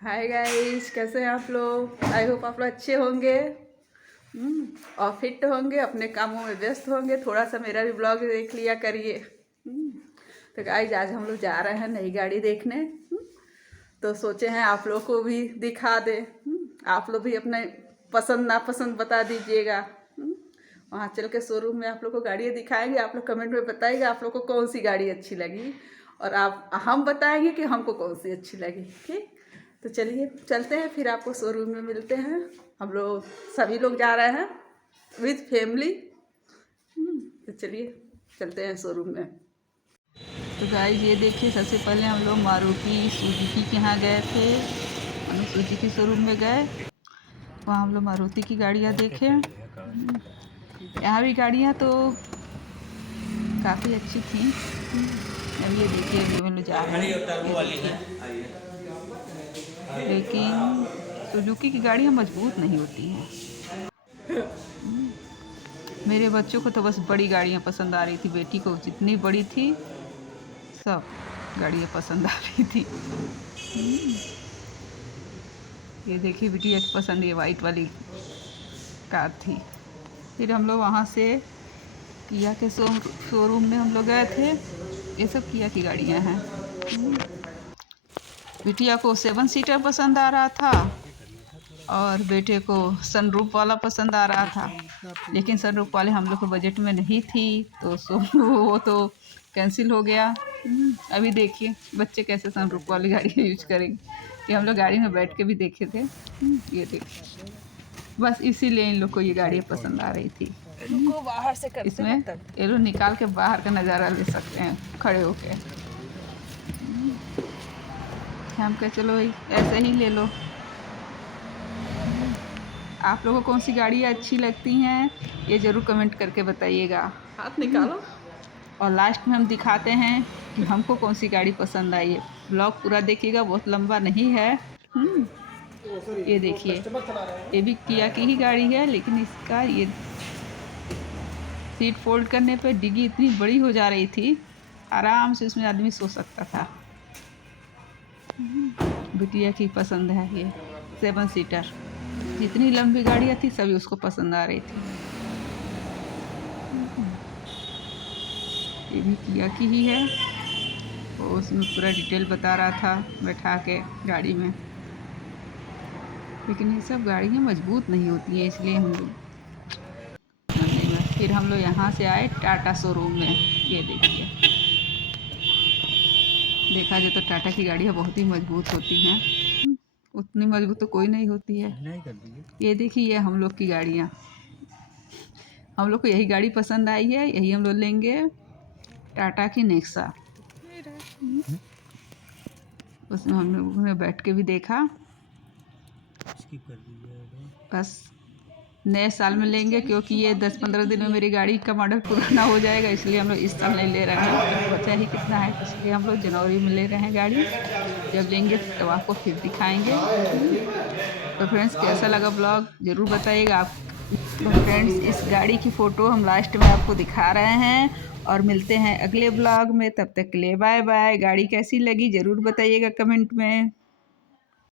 Hi guys, कैसे हैं आप लोग। आई होप आप लोग अच्छे होंगे और फिट होंगे, अपने कामों में व्यस्त होंगे। थोड़ा सा मेरा भी ब्लॉग देख लिया करिए। तो गाइस, आज हम लोग जा रहे हैं नई गाड़ी देखने। तो सोचे हैं आप लोग को भी दिखा दे। आप लोग भी अपने पसंद नापसंद बता दीजिएगा। वहाँ चल के शोरूम में आप लोग को गाड़ियाँ दिखाएंगे। आप लोग कमेंट में बताइएगा आप लोग को कौन सी गाड़ी अच्छी लगी, और हम बताएंगे कि हमको कौन सी अच्छी लगी। ठीक, तो चलिए चलते हैं, फिर आपको शोरूम में मिलते हैं। हम लोग सभी लोग जा रहे हैं विद फैमिली। तो चलिए चलते हैं शोरूम में। तो गाइस, ये देखिए, सबसे पहले हम लोग मारुति सुजुकी के यहाँ गए थे। हम लोग सुजुकी शोरूम में गए, वहाँ हम लोग मारुति की गाड़ियाँ देखे। यहाँ भी गाड़ियाँ तो काफ़ी अच्छी थी। अब ये देखिए, अभी हम लोग जा रहे हैं, लेकिन सुजुकी की गाड़ियाँ मजबूत नहीं होती हैं। मेरे बच्चों को तो बस बड़ी गाड़ियाँ पसंद आ रही थी। बेटी को जितनी बड़ी थी सब गाड़ियाँ पसंद आ रही थी। ये देखिए, बिटिया की पसंद ये वाइट वाली कार थी। फिर हम लोग वहाँ से किया के शोरूम में हम लोग गए थे। ये सब किया की गाड़ियाँ हैं। बिटिया को 7 सीटर पसंद आ रहा था और बेटे को सनरूफ वाला पसंद आ रहा था, लेकिन सनरूफ वाले हम लोग के बजट में नहीं थी, तो वो तो कैंसिल हो गया। अभी देखिए बच्चे कैसे सनरूफ वाली गाड़ी यूज करेंगे। ये हम लोग गाड़ी में बैठ के भी देखे थे। ये देखिए, बस इसीलिए इन लोग को ये गाड़ी पसंद आ रही थी। बाहर से करते इसमें ये लोग निकाल के बाहर का नज़ारा ले सकते हैं खड़े होके। हम कहे चलो भाई ऐसे ही ले लो। आप लोगों को कौन सी गाड़ियाँ अच्छी लगती हैं ये ज़रूर कमेंट करके बताइएगा। हाथ निकालो। और लास्ट में हम दिखाते हैं कि हमको कौन सी गाड़ी पसंद आई है। ब्लॉग पूरा देखिएगा, बहुत लंबा नहीं है। ये देखिए, ये भी किया की ही गाड़ी है, लेकिन इसका ये सीट फोल्ड करने पे डिग्गी इतनी बड़ी हो जा रही थी, आराम से उसमें आदमी सो सकता था। बिटिया की पसंद है ये 7 सीटर। जितनी लंबी गाड़ियाँ थी सभी उसको पसंद आ रही थी। ये भी किया की ही है, और उसमें पूरा डिटेल बता रहा था बैठा के गाड़ी में। लेकिन ये सब गाड़ियाँ मजबूत नहीं होती हैं, इसलिए हम लोग फिर हम लोग यहाँ से आए टाटा शोरूम में। ये देखिए, देखा जाए तो टाटा की गाड़ियाँ बहुत ही मजबूत होती हैं। उतनी मजबूत तो कोई नहीं होती है। ये देखिए, ये हम लोग की गाड़ियाँ, हम लोग को यही गाड़ी पसंद आई है, यही हम लोग लेंगे। टाटा की नेक्सा। उसमें हम लोगों ने बैठ के भी देखा। बस नए साल में लेंगे, क्योंकि ये 10-15 दिन में मेरी गाड़ी का मॉडल पुराना हो जाएगा, इसलिए हम लोग इस साल नहीं ले रहे हैं। बचा ही कितना है, इसलिए हम लोग जनवरी में ले रहे हैं गाड़ी। जब लेंगे तब आपको फिर दिखाएंगे। तो फ्रेंड्स, कैसा लगा ब्लॉग ज़रूर बताइएगा आप। तो फ्रेंड्स, इस गाड़ी की फ़ोटो हम लास्ट में आपको दिखा रहे हैं, और मिलते हैं अगले ब्लॉग में। तब तक के लिए बाय बाय। गाड़ी कैसी लगी ज़रूर बताइएगा कमेंट में।